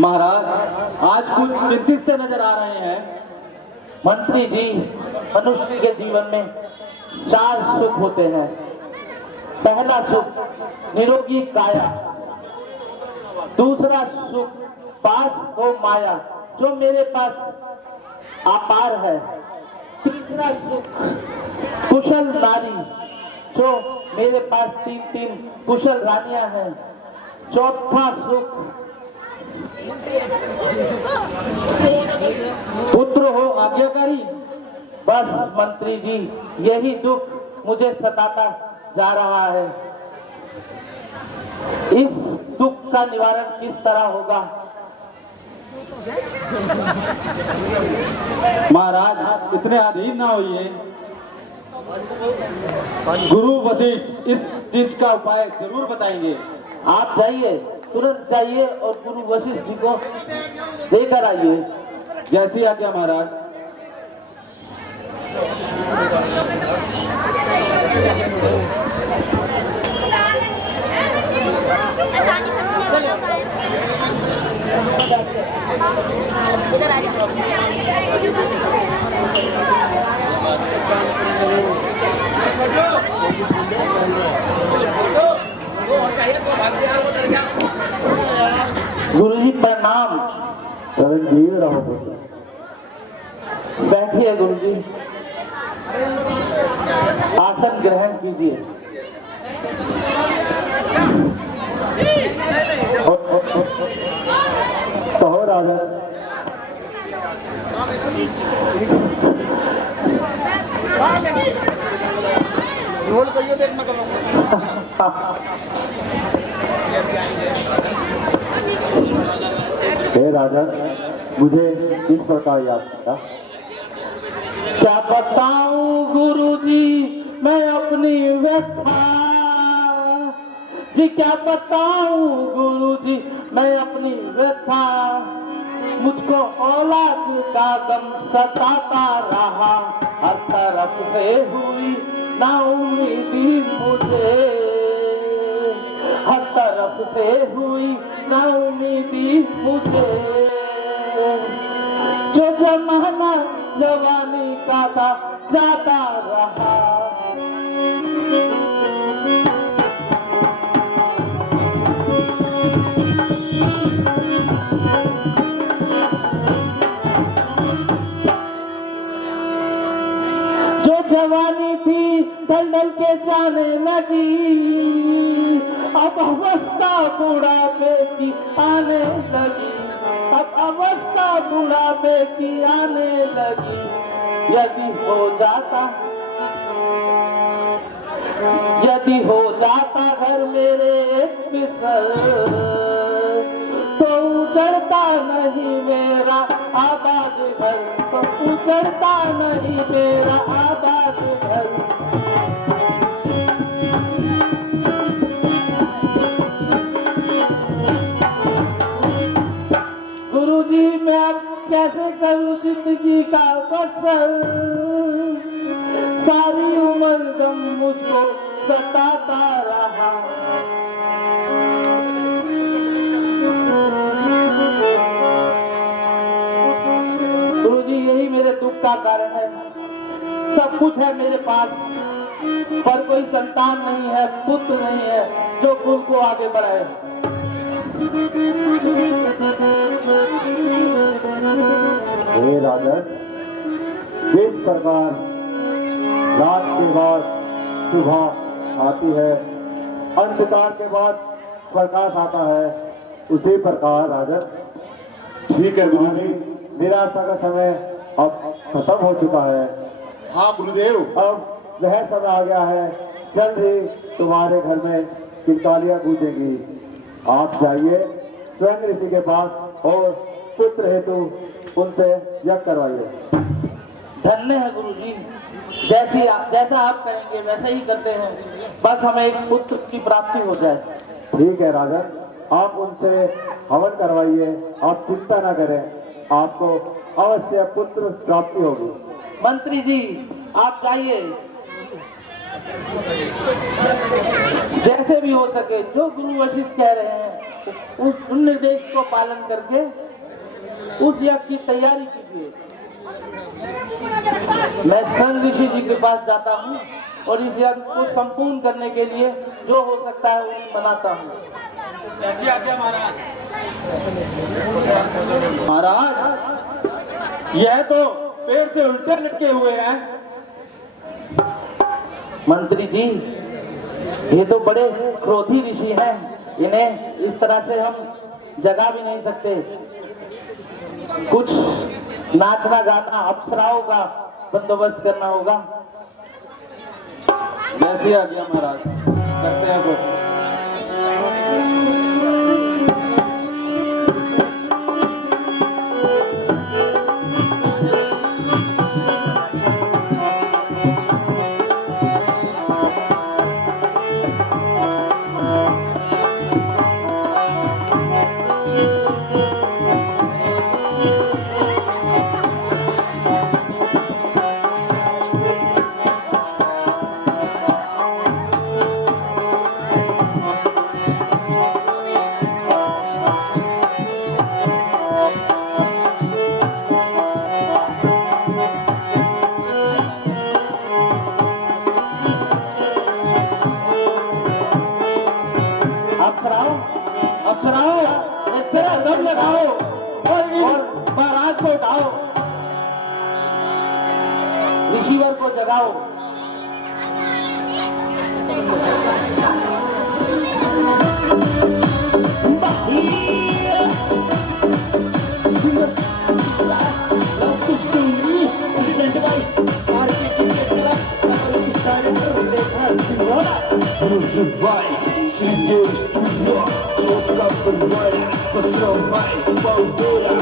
महाराज, आज कुछ चिंतित से नजर आ रहे हैं। मंत्री जी, मनुष्य के जीवन में 4 सुख होते हैं। पहला सुख निरोगी काया, दूसरा सुख पास हो माया जो मेरे पास अपार है, तीसरा सुख कुशल नारी जो मेरे पास 3 कुशल रानियां हैं, चौथा सुख पुत्र हो आज्ञाकारी। बस मंत्री जी, यही दुख मुझे सताता जा रहा है। इस दुख का निवारण किस तरह होगा? महाराज, इतने अधीर ना होइए। गुरु वशिष्ठ इस चीज का उपाय जरूर बताएंगे। आप जाइए, तुरंत जाइए और गुरु वशिष्ठ जी को देकर आइए। जैसी आज्ञा महाराज। इधर आ जाओ। गुरु जी प्रणाम। बैठिए गुरु जी, आसन ग्रहण कीजिए। कहो राजा। हे राजा, मुझे इस प्रकार याद था। क्या बताऊं गुरु जी मैं अपनी व्यथा जी, क्या बताऊं गुरु जी मैं अपनी व्यथा। मुझको औलाद का गम सताता रहा, हर तरफ से हुई नाउमीदी मुझे, हर तरफ से हुई नाउमीदी मुझे। जो जमाना जवानी का था जाता रहा, जो जवानी थी ढल ढल के जाने लगी, अब अवस्था बुढ़ापे की आने लगी, अब अवस्था बुढ़ापे की आने लगी। यदि हो जाता घर मेरे एक फिसल, तो उजड़ता नहीं मेरा आबाद घर, तो उजड़ता नहीं मेरा आबाद घर। गुरुजी मैं अब कैसे करूं जिंदगी का बसर, सारी उम्र गम मुझको सताता रहा। गुरुजी यही मेरे दुख का कारण है। सब कुछ है मेरे पास, पर कोई संतान नहीं है, पुत्र नहीं है जो कुल को आगे बढ़ाए। हे राजा, जिस प्रकार रात के बाद सुबह आती है, अंधकार के बाद प्रकाश आता है, उसी प्रकार राजा। ठीक है गुरुजी। निराशा का समय अब खत्म हो चुका है। हाँ गुरुदेव। अब वह समय आ गया है, जल्द ही तुम्हारे घर में किलकारियां गूंजेंगी। आप जाइए स्वयं ऋषि के पास और पुत्र हेतु उनसे यज्ञ करवाइए। धन्य है गुरुजी, जैसा आप कहेंगे वैसे ही करते हैं, बस हमें एक पुत्र की प्राप्ति हो जाए। ठीक है राजा, आप उनसे हवन करवाइए। आप चिंता न करें, आपको अवश्य पुत्र प्राप्ति होगी। मंत्री जी आप जाइए, जैसे भी हो सके जो गुरु वशिष्ठ कह रहे हैं उन निर्देश को पालन करके उस यज्ञ की तैयारी कीजिए। मैं संग ऋषि जी के पास जाता हूँ और इस यज्ञ को संपूर्ण करने के लिए जो हो सकता है वो बनाता हूँ। कैसी आज्ञा महाराज? महाराज, यह तो पेड़ से उल्टे लटके हुए हैं। मंत्री जी, ये तो बड़े क्रोधी ऋषि हैं, इन्हें इस तरह से हम जगा भी नहीं सकते। कुछ नाचना गाना अप्सराओं का बंदोबस्त करना होगा। जैसी आज्ञा महाराज, करते हैं कुछ। अप्सराओं, जरा दम लगाओ और महाराज को उठाओ, ऋषिवर को जगाओ। Vai, se Deus tudo, toca por vai, passou vai, baldeira,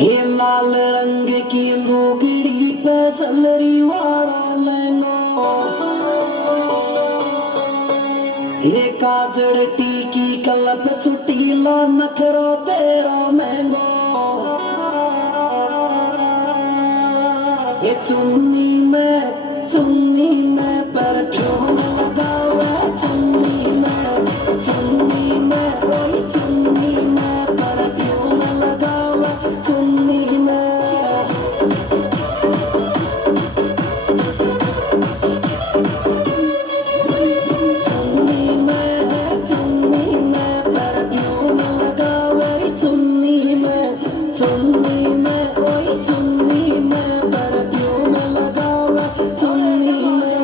ये लाल रंग की लोगड़ी पे चलरी वाला लहंगा, ये काजड़ टीकी कलप चुटीला नखरो तेरा महंगा, ये चुन्नी में परफ्यूम लगा हुआ, चुन्नी में वही चुन्नी में परफ्यूम लगा हुआ, चुन्नी में परफ्यूम लगा हुआ, चुन्नी में वही चुन्नी में परफ्यूम लगा हुआ, चुन्नी में।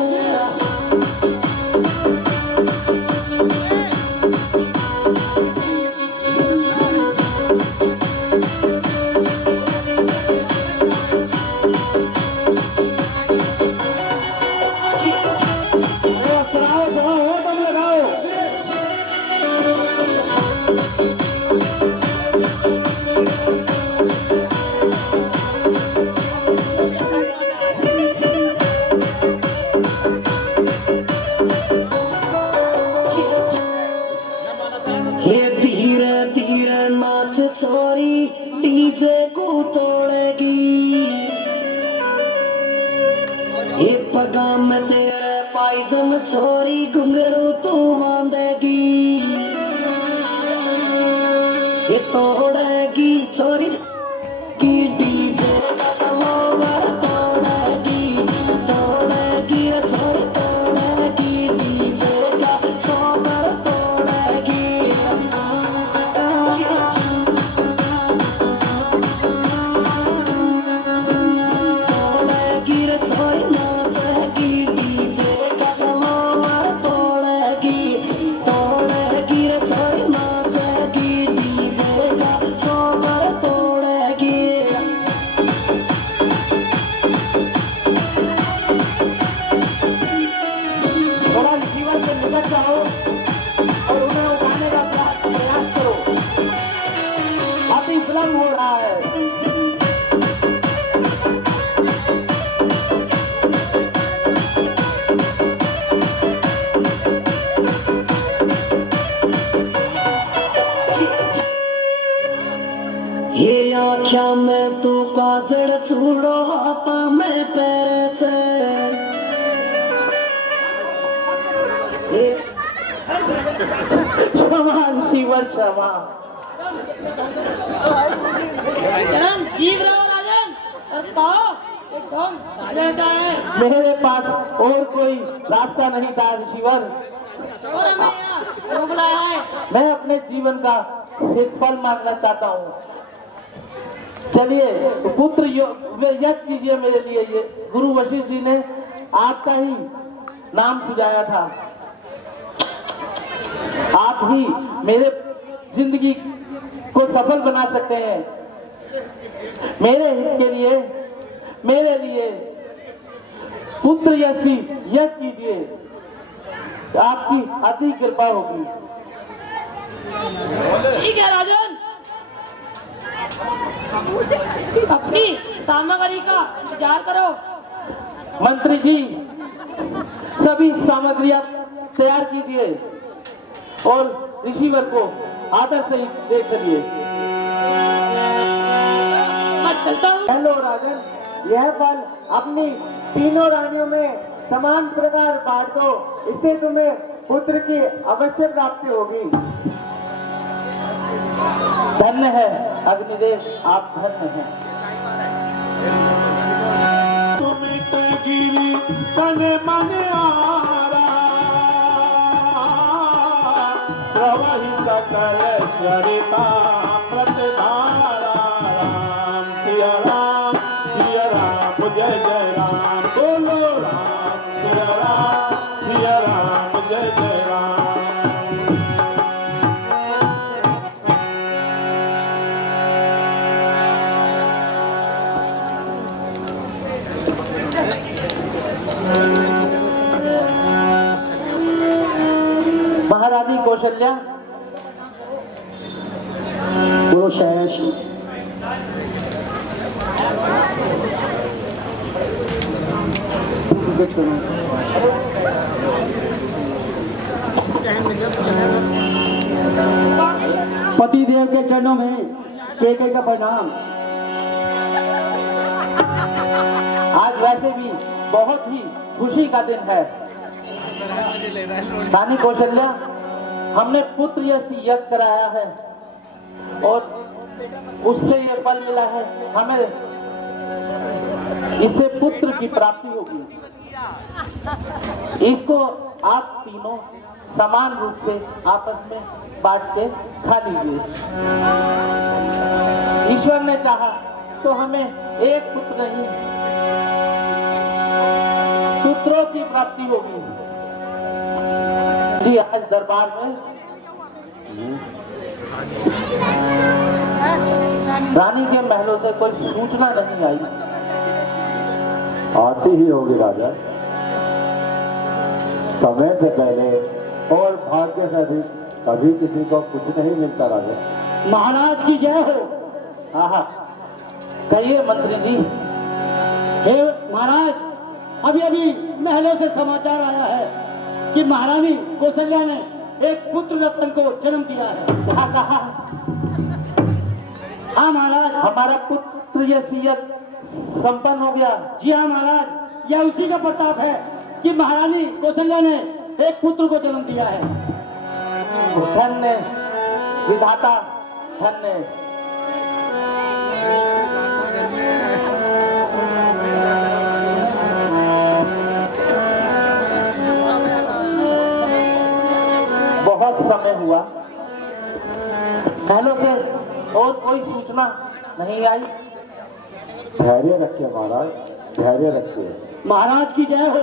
ये धीरे धीरे नाच छोरी डीजे को तोड़ेगी, ये पगाम में तेरे पायजन छोरी घुंघरू तू बांधेगी, ये तोड़ेगी छोरी की डीजे का तलोवर तोड़ेगी, ये छोरी तोड़ेगी डीजे का सोबर तोड़ेगी। विलंब हो रहा है। ये आँख्या में तू काजड़ चूड़ो हाथा में पैर छे। क्षमा शिवर क्षमा। राजन जीव रहो राजन और पाओ एकदम ताजा चाहे। मेरे पास और कोई रास्ता नहीं था शिवर। और हमें यहाँ क्यों बुलाया है? मैं अपने जीवन का एक फल मांगना चाहता हूँ। चलिए पुत्र यज्ञ कीजिए मेरे लिए। ये गुरु वशिष्ठ जी ने आपका ही नाम सुझाया था। आप ही मेरे जिंदगी को सफल बना सकते हैं। मेरे हित के लिए मेरे लिए पुत्र यज्ञ कीजिए, आपकी अति कृपा होगी। ठीक है राजन, अपनी सामग्री का इंतजार करो। मंत्री जी सभी सामग्रियां तैयार कीजिए और ऋषिवर को आदर से ले चलिए। मैं चलता हूँ। हेलो राजन, यह फल अपनी तीनों रानियों में समान प्रकार बांट दो, इससे तुम्हें पुत्र की अवश्य प्राप्ति होगी। धन्य है अग्निदेव, आप धन्य हैं। सुमित गिरि तन मन आरा, प्रवहि सकल सरिता प्रतिधारा। राम सिया राम जय जय राम, बोलो राम सिया राम जय जय राम। महारानी कौशल्या, पुरुषेश पति देव के चरणों में केकई का प्रणाम। आज वैसे भी बहुत ही खुशी का दिन है। रानी कौशल्या, हमने पुत्र यज्ञ कराया है और उससे ये फल मिला है। हमें इससे पुत्र की प्राप्ति होगी। इसको आप तीनों समान रूप से आपस में बांट के खा लीजिए। ईश्वर ने चाहा तो हमें एक पुत्र नहीं, पुत्रों की प्राप्ति होगी। जी आज दरबार में रानी के महलों से कोई सूचना नहीं आई। आती ही होगी राजा, समय से पहले और भाग्य से अधिक कभी किसी को कुछ नहीं मिलता राजा। महाराज की जय हो। आहा, कहिए मंत्री जी। हे महाराज, अभी अभी महलों से समाचार आया है कि महारानी कौशल्या ने एक पुत्र रत्न को जन्म दिया है। क्या कहा? हाँ महाराज, हमारा पुत्र यज्ञ संपन्न हो गया। जी हाँ महाराज, यह उसी का प्रताप है कि महारानी कौशल्या ने एक पुत्र को जन्म दिया है। धन्य विधाता, धन्य। बहुत समय हुआ, महलों से और कोई सूचना नहीं आई। धैर्य रखिए महाराज, धैर्य रखिए। महाराज की जय हो।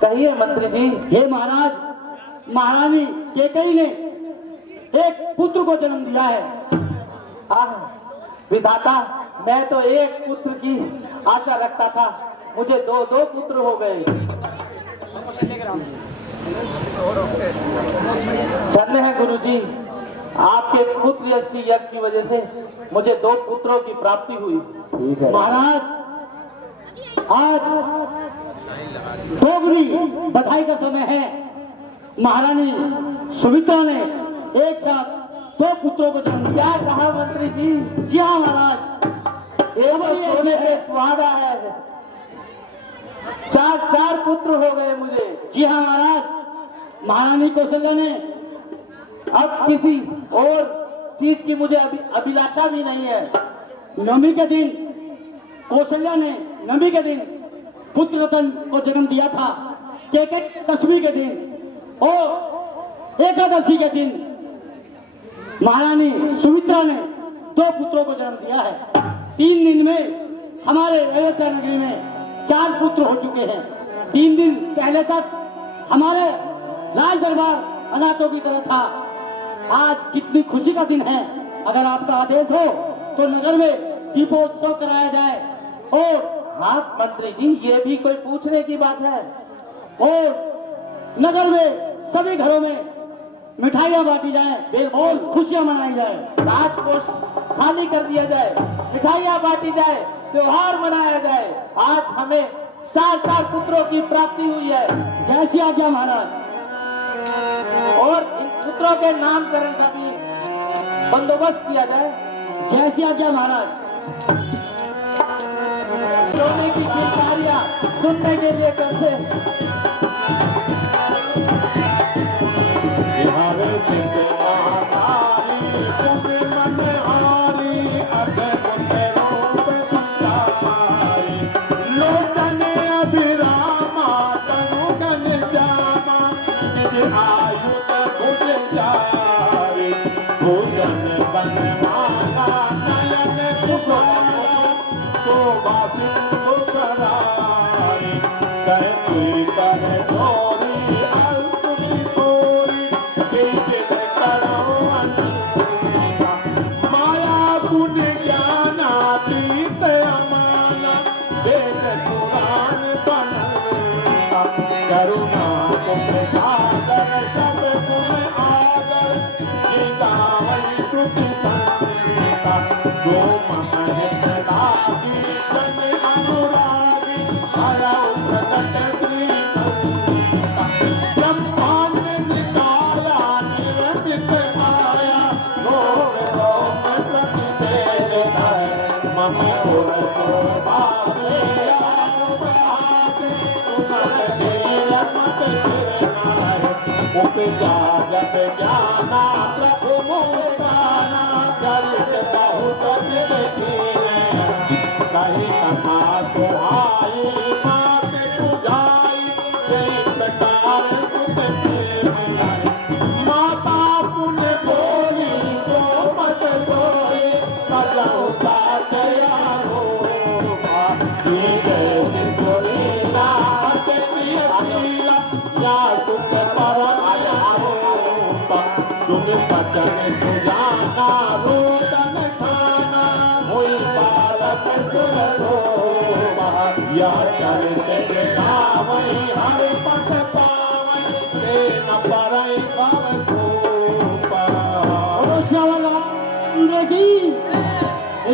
कहिए मंत्री जी। हे महाराज, महारानी केकई ने एक पुत्र को जन्म दिया है। आह, विधाता, मैं तो एक पुत्र की आशा रखता था, मुझे दो पुत्र हो गए। धन्य है गुरुजी, आपके पुत्र यज्ञ की वजह से मुझे 2 पुत्रों की प्राप्ति हुई। ठीक है महाराज, आज दोगुनी बधाई का समय है। महारानी सुमित्रा ने एक साथ 2 पुत्रों को जन्म दिया। कहा मंत्री जी? जी हाँ महाराज, ये तो सोने पे सुहागा है। 4 पुत्र हो गए मुझे। जी हाँ महाराज, महारानी कौशल्या ने अब किसी और चीज की मुझे अभिलाषा भी नहीं है। नवमी के दिन कौशल्या ने नवमी के दिन पुत्र रतन को जन्म दिया था। केकट दसवीं के दिन और एकादशी के दिन महारानी सुमित्रा ने 2 पुत्रों को जन्म दिया है। 3 दिन में हमारे अयोध्या नगरी में 4 पुत्र हो चुके हैं। 3 दिन पहले तक हमारे राज दरबार अनाथों की तरह था। आज कितनी खुशी का दिन है। अगर आपका आदेश हो तो नगर में दीपोत्सव कराया जाए और हाँ मंत्री जी, ये भी कोई पूछने की बात है। और नगर में सभी घरों में मिठाइयाँ बांटी जाए और खुशियाँ मनाई जाए। राजकोष खाली कर दिया जाए, मिठाइयाँ बांटी जाए, त्योहार मनाया जाए। आज हमें 4 पुत्रों की प्राप्ति हुई है। जैसी आज्ञा महाराज। और इन पुत्रों के नामकरण का भी बंदोबस्त किया जाए। जैसी आज्ञा महाराज। रोने की किलकारियां सुनने के लिए कैसे बिहारे चिंते महाकारी तुम्हें मनहारी अब मुझे रूप बिचारी लोचने अभिरामा तनु गन जामा निज आयुध भुज जारी भूषण बनमाला नयन कुशाला शोभा सिंधु करारी कह तुई कह जोरी अल्प की थोरी देख करो अनंता माया पुण्य ज्ञानातीत अमाना वेद पुराण बनता करुणा पुत्र सागर सब गुण आदर गीता वही श्रुति संता जो महत लागी जन अनुरागी आया प्रकट श्री ब्रह्मांड निकाला निरमित आया लोक लोक प्रतिषेध मम और शोभागे उपजा जप ज्ञाना प्रभु मुस्काना चरित बहुत कही कथा सुहाई मात पुजाई कई प्रकार सुत मिलाई माता पुण्य बोली तो मत बोले कजौता दया हो बोलीला अति प्रिय लीला या सुख पर आरोपा सुन बचन सुजाना रोदन ठाना हुई बालक सुर रोमा या चरित गावई हर पथ पावई के न परई भव कोपा।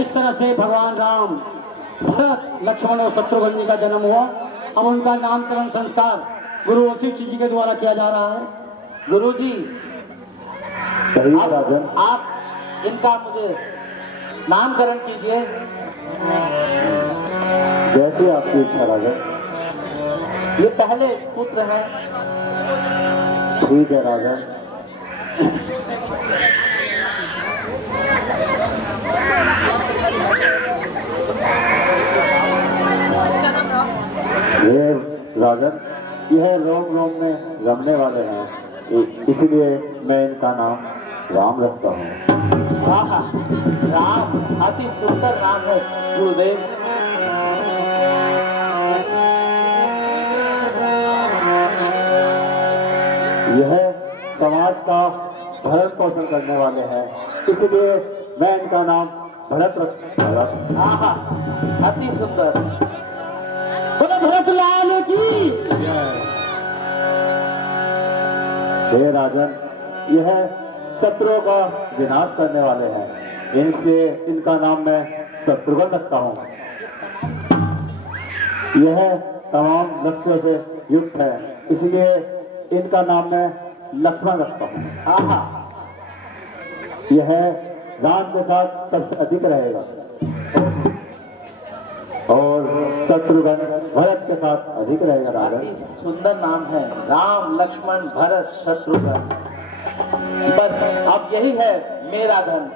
इस तरह से भगवान राम, भरत, लक्ष्मण और शत्रुघ्न जी का जन्म हुआ। अब उनका नामकरण संस्कार गुरु वशिष्ठ जी के द्वारा किया जा रहा है। गुरु जी, कहिए राजन। आप इनका मुझे नामकरण कीजिए। जैसे आपकी इच्छा राजन। ये पहले पुत्र हैं। ठीक है राजन। ये राजन, यह रोम रोम में रमने वाले हैं, इसलिए मैं इनका नाम राम रखता हूँ। वाह, राम अति सुंदर नाम है गुरुदेव। यह समाज का भरण पोषण करने वाले हैं, इसलिए मैं इनका नाम भरत रखता हूँ। आहा, अति सुंदर। बोलो भरत लाल की। हे राजन, यह शत्रुओं का विनाश करने वाले हैं, इनसे इनका नाम मैं शत्रुघ्न रखता हूँ। यह तमाम लक्ष्यों से युक्त है, इसलिए इनका नाम मैं लक्ष्मण रखता हूँ। आहा, यह राम के साथ सबसे अधिक रहेगा और शत्रुघ्न भरत के साथ अधिक रहेगा। राजन, अति सुंदर नाम है, राम लक्ष्मण भरत शत्रुघ्न। बस अब यही है मेरा धन।